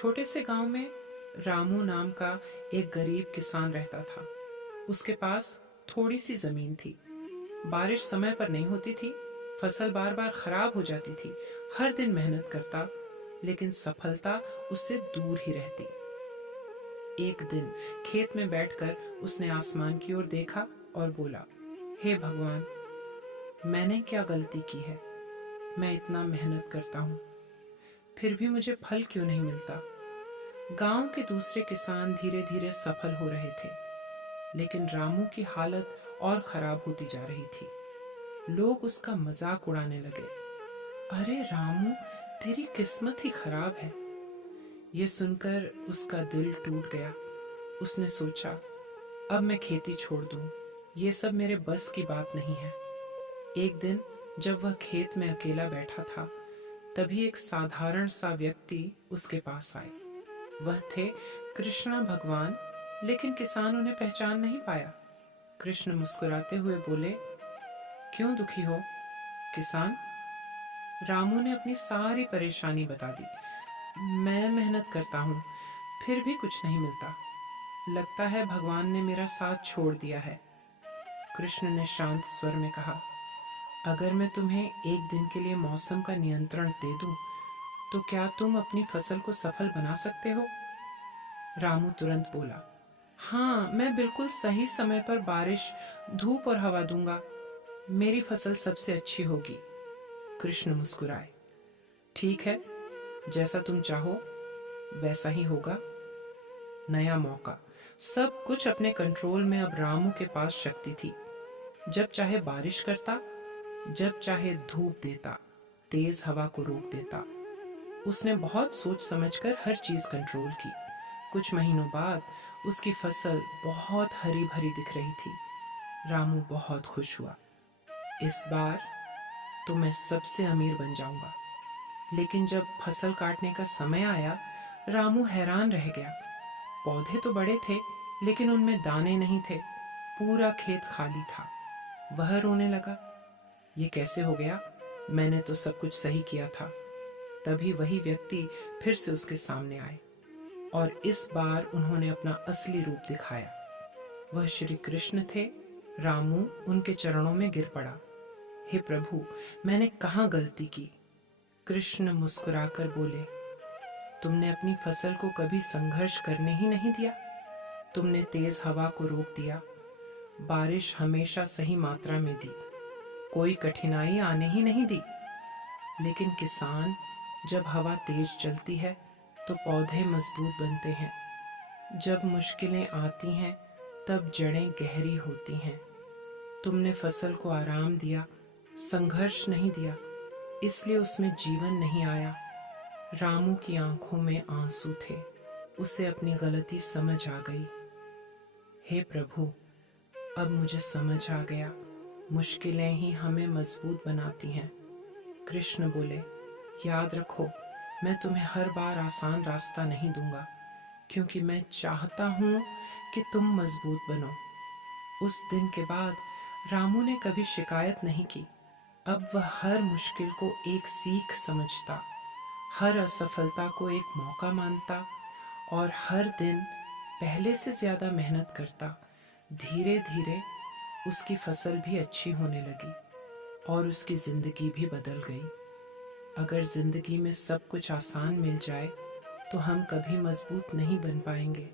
छोटे से गांव में रामू नाम का एक गरीब किसान रहता था। उसके पास थोड़ी सी जमीन थी। बारिश समय पर नहीं होती थी। फसल बार बार खराब हो जाती थी। हर दिन मेहनत करता, लेकिन सफलता उससे दूर ही रहती। एक दिन खेत में बैठकर उसने आसमान की ओर देखा और बोला, हे भगवान, मैंने क्या गलती की है? मैं इतना मेहनत करता हूँ, फिर भी मुझे फल क्यों नहीं मिलता? गांव के दूसरे किसान धीरे धीरे सफल हो रहे थे, लेकिन रामू की हालत और खराब होती जा रही थी। लोग उसका मजाक उड़ाने लगे। अरे रामू, तेरी किस्मत ही खराब है। ये सुनकर उसका दिल टूट गया। उसने सोचा, अब मैं खेती छोड़ दूं, ये सब मेरे बस की बात नहीं है। एक दिन जब वह खेत में अकेला बैठा था, तभी एक साधारण सा व्यक्ति उसके पास आए। वह थे कृष्णा भगवान, लेकिन किसान उन्हें पहचान नहीं पाया। कृष्ण मुस्कुराते हुए बोले, क्यों दुखी हो किसान? रामू ने अपनी सारी परेशानी बता दी। मैं मेहनत करता हूँ, फिर भी कुछ नहीं मिलता। लगता है भगवान ने मेरा साथ छोड़ दिया है। कृष्ण ने शांत स्वर में कहा, अगर मैं तुम्हें एक दिन के लिए मौसम का नियंत्रण दे दूं, तो क्या तुम अपनी फसल को सफल बना सकते हो? रामू तुरंत बोला, हाँ, मैं बिल्कुल सही समय पर बारिश, धूप और हवा दूंगा। मेरी फसल सबसे अच्छी होगी। कृष्ण मुस्कुराए, ठीक है, जैसा तुम चाहो वैसा ही होगा। नया मौका। सब कुछ अपने कंट्रोल में। अब रामू के पास शक्ति थी। जब चाहे बारिश करता, जब चाहे धूप देता, तेज हवा को रोक देता। उसने बहुत सोच समझकर हर चीज कंट्रोल की। कुछ महीनों बाद उसकी फसल बहुत हरी भरी दिख रही थी। रामू बहुत खुश हुआ। इस बार तो मैं सबसे अमीर बन जाऊंगा। लेकिन जब फसल काटने का समय आया, रामू हैरान रह गया। पौधे तो बड़े थे, लेकिन उनमें दाने नहीं थे। पूरा खेत खाली था। वह रोने लगा, ये कैसे हो गया? मैंने तो सब कुछ सही किया था। तभी वही व्यक्ति फिर से उसके सामने आए, और इस बार उन्होंने अपना असली रूप दिखाया। वह श्री कृष्ण थे। रामू उनके चरणों में गिर पड़ा। हे प्रभु, मैंने कहाँ गलती की? कृष्ण मुस्कुराकर बोले, तुमने अपनी फसल को कभी संघर्ष करने ही नहीं दिया। तुमने तेज हवा को रोक दिया, बारिश हमेशा सही मात्रा में दी, कोई कठिनाई आने ही नहीं दी। लेकिन किसान, जब हवा तेज चलती है तो पौधे मजबूत बनते हैं। जब मुश्किलें आती हैं तब जड़ें गहरी होती हैं। तुमने फसल को आराम दिया, संघर्ष नहीं दिया, इसलिए उसमें जीवन नहीं आया। रामू की आंखों में आंसू थे। उसे अपनी गलती समझ आ गई। हे प्रभु, अब मुझे समझ आ गया, मुश्किलें ही हमें मजबूत बनाती हैं। कृष्ण बोले, याद रखो, मैं तुम्हें हर बार आसान रास्ता नहीं दूंगा, क्योंकि मैं चाहता हूं कि तुम मजबूत बनो। उस दिन के बाद रामू ने कभी शिकायत नहीं की। अब वह हर मुश्किल को एक सीख समझता, हर असफलता को एक मौका मानता, और हर दिन पहले से ज्यादा मेहनत करता। धीरे धीरे उसकी फसल भी अच्छी होने लगी, और उसकी जिंदगी भी बदल गई। अगर जिंदगी में सब कुछ आसान मिल जाए, तो हम कभी मजबूत नहीं बन पाएंगे।